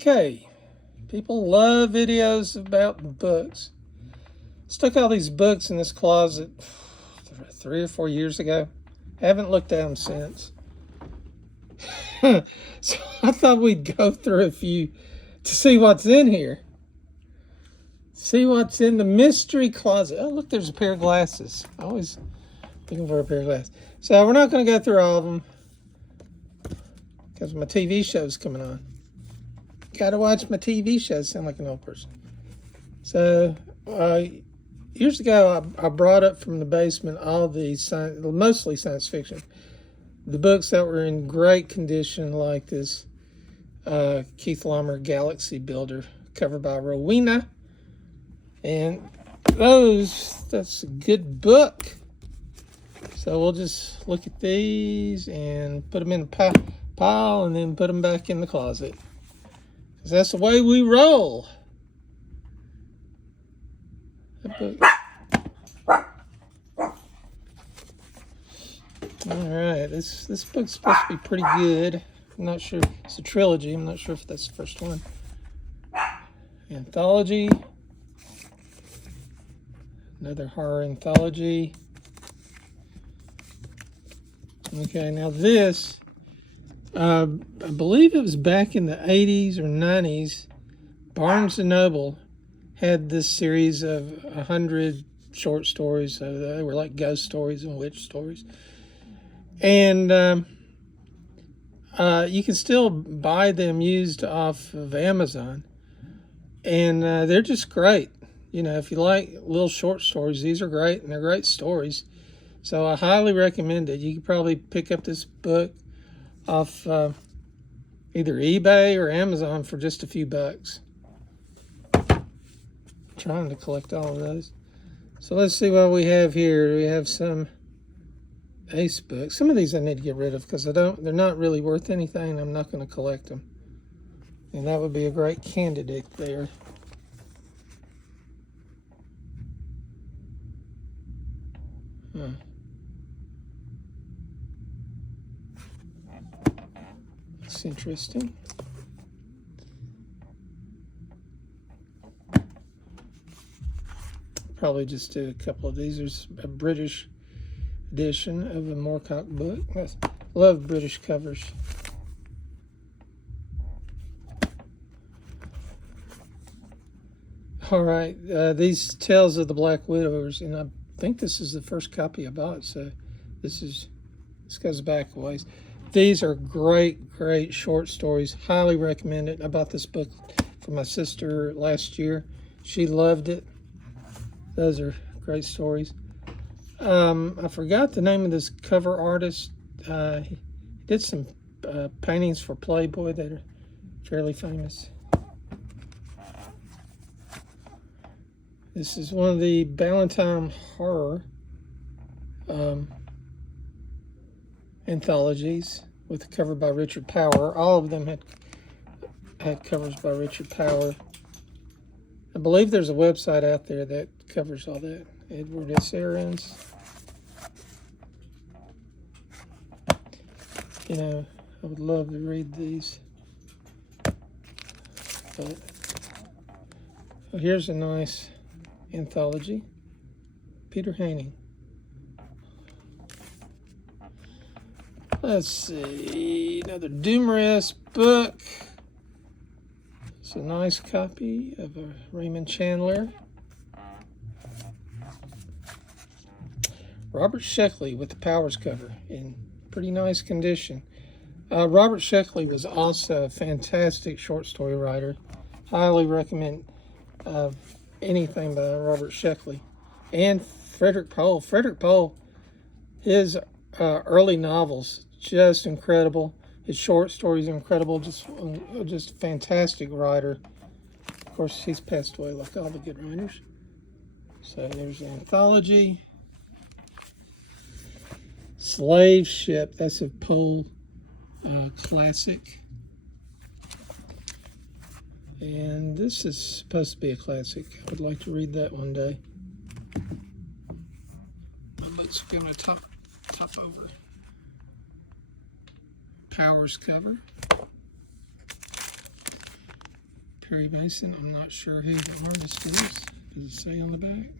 Okay, people love videos about books. Stuck all these books in this closet 3 or 4 years ago. Haven't looked at them since. So I thought we'd go through a few to see what's in here. See what's in the mystery closet. Oh, look, there's a pair of glasses. Always looking for a pair of glasses. So we're not going to go through all of them because my TV show's coming on. Gotta watch my TV shows. Sound like an old person. So years ago, I brought up from the basement all the mostly science fiction, the books that were in great condition, like this Keith Laumer Galaxy Builder, covered by Rowena, and that's a good book. So we'll just look at these and put them in a pile, and then put them back in the closet. That's the way we roll. All right, this book's supposed to be pretty good. I'm not sure. It's a trilogy. I'm not sure if that's the first one. Anthology. Another horror anthology. Okay, now this, I believe it was back in the 80s or 90s, Barnes & Noble had this series of 100 short stories. So they were like ghost stories and witch stories. And you can still buy them used off of Amazon. And they're just great. You know, if you like little short stories, these are great, and they're great stories. So I highly recommend it. You could probably pick up this book off either eBay or Amazon for just a few bucks. Trying to collect all of those. So let's see what we have here. We have some Ace books. Some of these I need to get rid of because they're not really worth anything. I'm not going to collect them. And that would be a great candidate there. That's interesting. Probably just do a couple of these. There's a British edition of a Moorcock book. I love British covers. All right, these Tales of the Black Widowers, and I think this is the first copy I bought, so this goes back a ways. These are great short stories. Highly recommend it. I bought this book for my sister last year. She loved it. Those are great stories. I forgot the name of this cover artist. He did some paintings for Playboy that are fairly famous. This is one of the Ballantine horror anthologies with a cover by Richard Power. All of them had covers by Richard Power. I believe there's a website out there that covers all that. Edward S. Aarons. You know, I would love to read these. But well, here's a nice anthology. Peter Haining. Let's see, another Doomerest book. It's a nice copy of a Raymond Chandler. Robert Sheckley with the Powers cover in pretty nice condition. Robert Sheckley was also a fantastic short story writer. Highly recommend anything by Robert Sheckley. And Frederick Pohl. Frederick Pohl, his early novels, just incredible. His short stories are incredible. Just a fantastic writer. Of course, he's passed away like all the good writers. So there's an anthology. Slave Ship. That's a Pohl classic. And this is supposed to be a classic. I would like to read that one day. My book's going to top over. Powers cover. Perry Mason. I'm not sure who the artist is. Does it say on the back?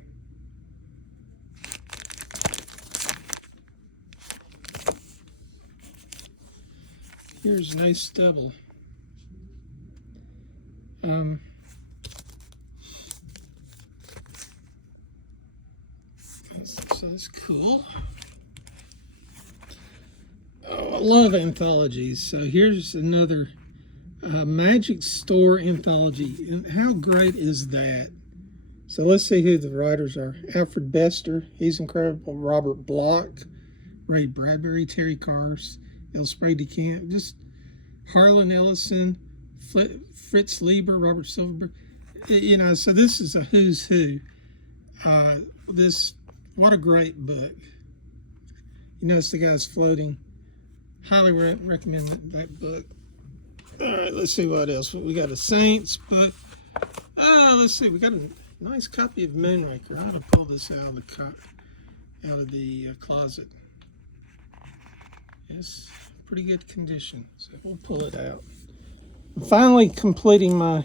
Here's an ace double. So that's cool. Oh, I love anthologies. So here's another Magic Store anthology. And how great is that? So let's see who the writers are. Alfred Bester, he's incredible. Robert Bloch, Ray Bradbury, Terry Cars, L. Sprague de Camp, just Harlan Ellison, Fritz Lieber, Robert Silverberg. You know, so this is a who's who. What a great book. You notice the guy's floating. Highly recommend that book. All right, let's see what else. We got a Saints book. Let's see. We got a nice copy of Moonraker. I ought to pull this out of the closet. It's pretty good condition, so we'll pull it out. I'm finally completing my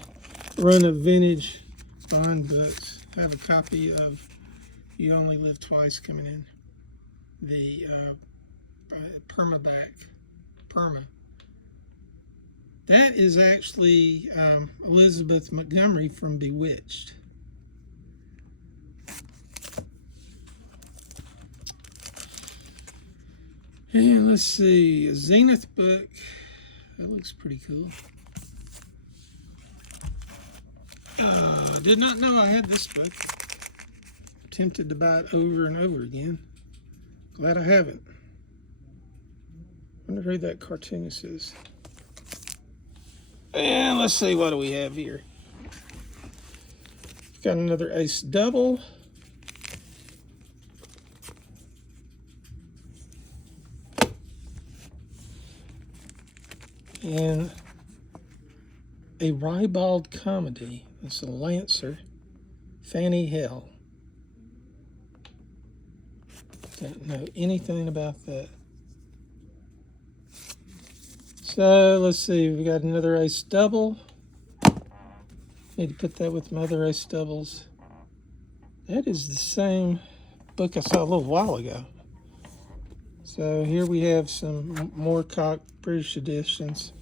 run of vintage Bond books. I have a copy of You Only Live Twice coming in. The Perma. That is actually Elizabeth Montgomery from Bewitched. And let's see, a Zenith book. That looks pretty cool. Did not know I had this book. Tempted to buy it over and over again. Glad I haven't. Wonder who that cartoonist is. And let's see, what do we have here? Got another ace double. And a ribald comedy. It's a Lancer, Fanny Hill. Don't know anything about that. So let's see, we got another ace double. Need to put that with my other ace doubles. That is the same book I saw a little while ago. So here we have some Moorcock British editions.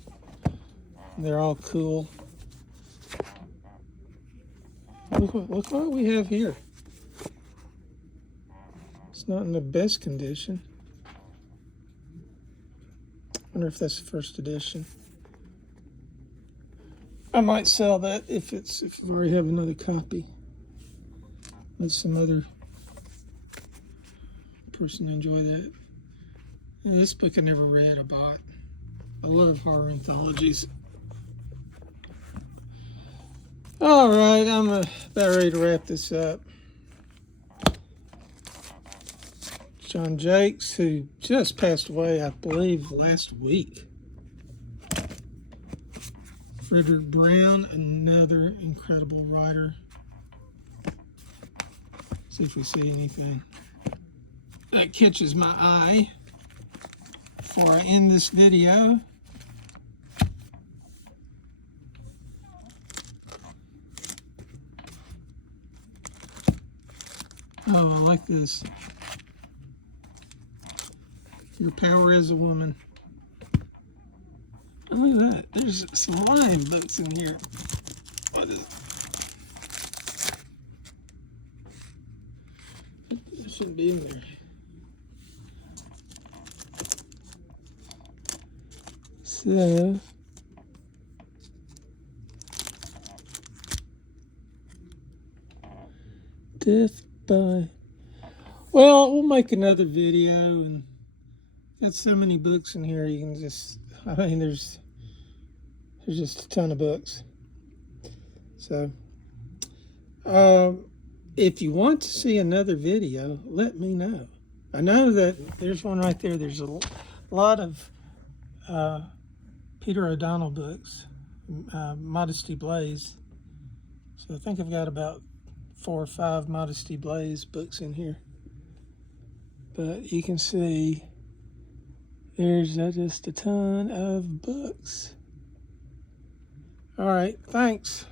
They're all cool. Look what we have here. It's not in the best condition. Wonder if that's the first edition. I might sell that if I already have another copy. Let some other person enjoy that. And this book I never read, I bought. I love horror anthologies. All right, I'm about ready to wrap this up. John Jakes, who just passed away, I believe, last week. Frederick Brown, another incredible writer. See if we see anything that catches my eye before I end this video. Oh, I like this. Your Power as a Woman. Oh, look at that. There's some Lion books in here. What is it? It shouldn't be in there. So, Death by... Well, we'll make another video, and got so many books in here, you can just... I mean, there's just a ton of books. So, if you want to see another video, let me know. I know that there's one right there. There's a lot of Peter O'Donnell books, Modesty Blaise. So I think I've got about 4 or 5 Modesty Blaise books in here. But you can see there's just a ton of books. All right, thanks.